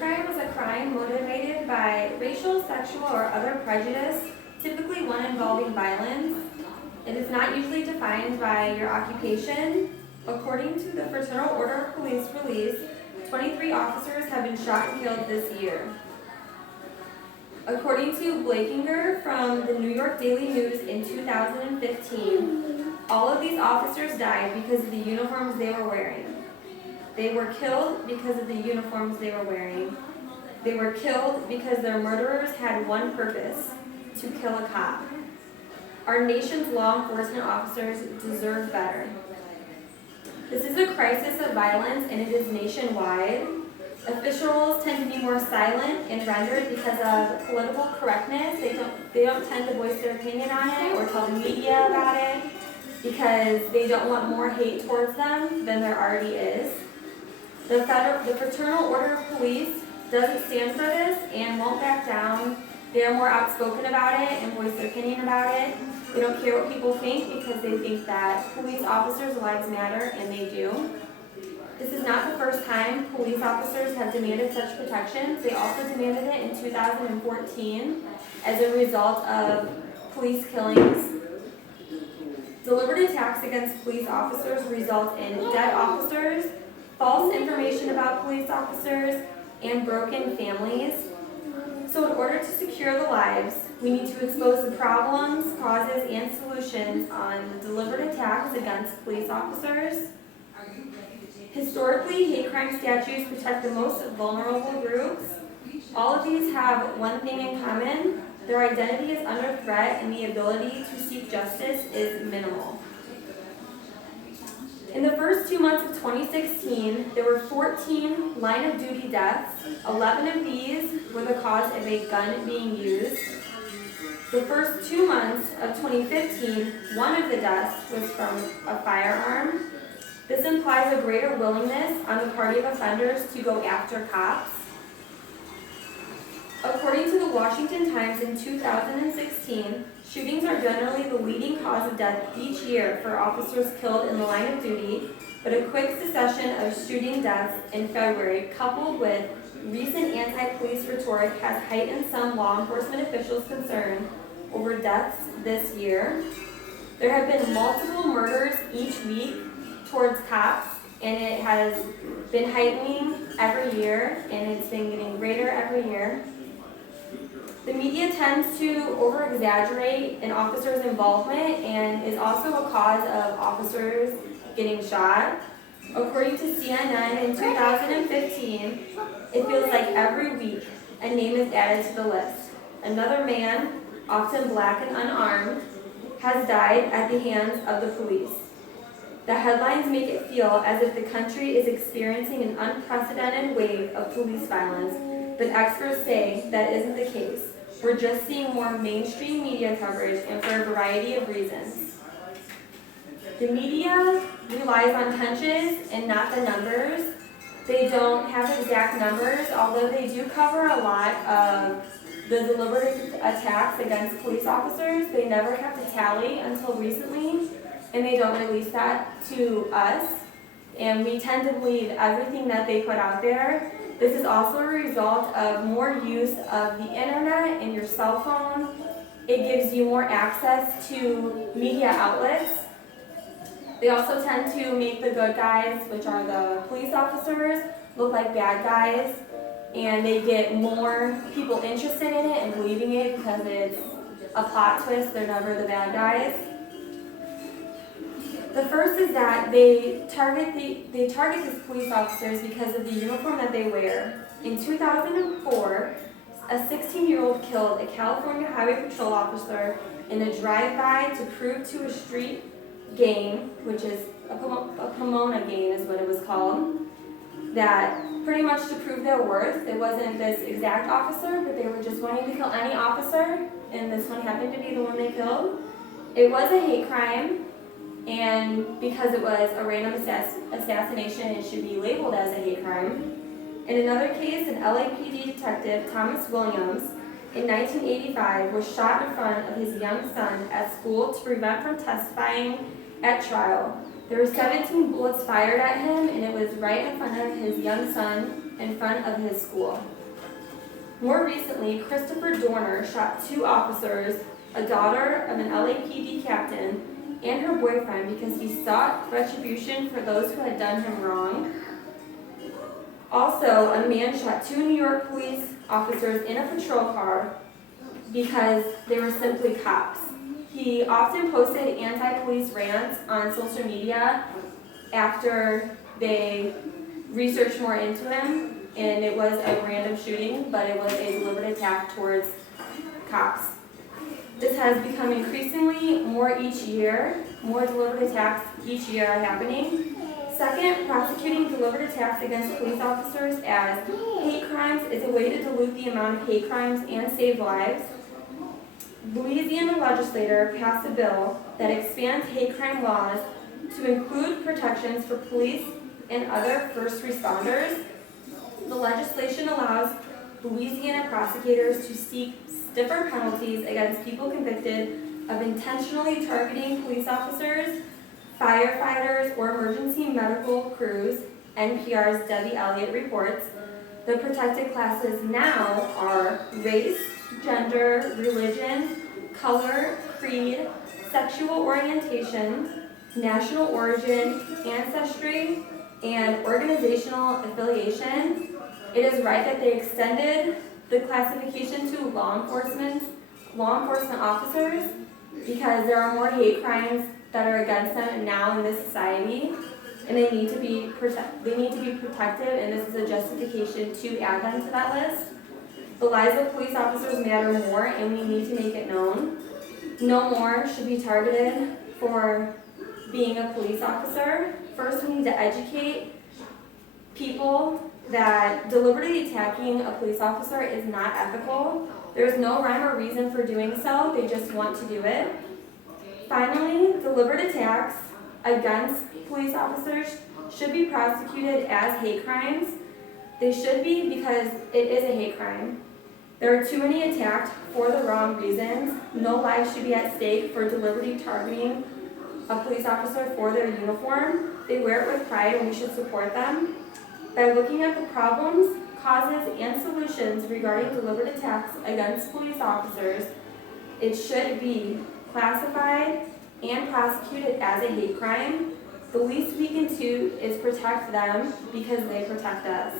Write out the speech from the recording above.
crime is a crime motivated by racial, sexual, or other prejudice, typically one involving violence. It is not usually defined by your occupation. According to the Fraternal Order of Police release, 23 officers have been shot and killed this year. According to Blakinger from the New York Daily News in 2015, all of these officers died because of the uniforms they were wearing. They were killed because of the uniforms they were wearing. They were killed because their murderers had one purpose: to kill a cop. Our nation's law enforcement officers deserve better. This is a crisis of violence, and it is nationwide. Officials tend to be more silent and rendered because of political correctness. They don't tend to voice their opinion on it or tell the media about it because they don't want more hate towards them than there already is. The Fraternal Order of Police doesn't stand for this and won't back down. They are more outspoken about it and voice their opinion about it. They don't care what people think because they think that police officers' lives matter, and they do. This is not the first time police officers have demanded such protections. They also demanded it in 2014 as a result of police killings. Deliberate attacks against police officers result in dead officers, false information about police officers, and broken families. So in order to secure the lives, we need to expose the problems, causes, and solutions on the deliberate attacks against police officers. Historically, hate crime statutes protect the most vulnerable groups. All of these have one thing in common: their identity is under threat and the ability to seek justice is minimal. In the first 2 months of 2016, there were 14 line-of-duty deaths. 11 of these were the cause of a gun being used. The first 2 months of 2015, one of the deaths was from a firearm. This implies a greater willingness on the part of offenders to go after cops. According to the Washington Times in 2016, shootings are generally the leading cause of death each year for officers killed in the line of duty, but a quick succession of shooting deaths in February, coupled with recent anti-police rhetoric, has heightened some law enforcement officials' concern over deaths this year. There have been multiple murders each week towards cops, and it has been heightening every year, and it's been getting greater every year. The media tends to over-exaggerate an officer's involvement and is also a cause of officers getting shot. According to CNN in 2015, it feels like every week a name is added to the list. Another man, often black and unarmed, has died at the hands of the police. The headlines make it feel as if the country is experiencing an unprecedented wave of police violence, but experts say that isn't the case. We're just seeing more mainstream media coverage, and for a variety of reasons. The media relies on hunches and not the numbers. They don't have exact numbers, although they do cover a lot of the deliberate attacks against police officers. They never kept a tally until recently, and they don't release that to us. And we tend to believe everything that they put out there. This is also a result of more use of the internet and your cell phone. It gives you more access to media outlets. They also tend to make the good guys, which are the police officers, look like bad guys, and they get more people interested in it and believing it because it's a plot twist. They're never the bad guys. The first is that they target these police officers because of the uniform that they wear. In 2004, a 16-year-old killed a California Highway Patrol officer in a drive-by to prove to a street gang, which is a Pomona gang is what it was called, that pretty much to prove their worth. It wasn't this exact officer, but they were just wanting to kill any officer, and this one happened to be the one they killed. It was a hate crime. And because it was a random assassination, it should be labeled as a hate crime. In another case, an LAPD detective, Thomas Williams, in 1985, was shot in front of his young son at school to prevent from testifying at trial. There were 17 bullets fired at him, and it was right in front of his young son, in front of his school. More recently, Christopher Dorner shot 2 officers, a daughter of an LAPD captain, and her boyfriend because he sought retribution for those who had done him wrong. Also, a man shot 2 New York police officers in a patrol car because they were simply cops. He often posted anti-police rants on social media after they researched more into him, and it was a random shooting, but it was a deliberate attack towards cops. This has become increasingly more each year. More deliberate attacks each year are happening. Second, prosecuting deliberate attacks against police officers as hate crimes is a way to dilute the amount of hate crimes and save lives. Louisiana legislator passed a bill that expands hate crime laws to include protections for police and other first responders. The legislation allows Louisiana prosecutors to seek stiffer penalties against people convicted of intentionally targeting police officers, firefighters, or emergency medical crews, NPR's Debbie Elliott reports. The protected classes now are race, gender, religion, color, creed, sexual orientation, national origin, ancestry, and organizational affiliation. It is right that they extended the classification to law enforcement officers because there are more hate crimes that are against them now in this society, and they need to be protected, and this is a justification to add them to that list. The lives of police officers matter more, and we need to make it known. No more should be targeted for being a police officer. First, we need to educate people that deliberately attacking a police officer is not ethical. There's no rhyme or reason for doing so. They just want to do it. Finally, deliberate attacks against police officers should be prosecuted as hate crimes. They should be because it is a hate crime. There are too many attacked for the wrong reasons. No life should be at stake for deliberately targeting a police officer for their uniform. They wear it with pride, and we should support them. By looking at the problems, causes, and solutions regarding deliberate attacks against police officers, it should be classified and prosecuted as a hate crime. The least we can do is protect them because they protect us.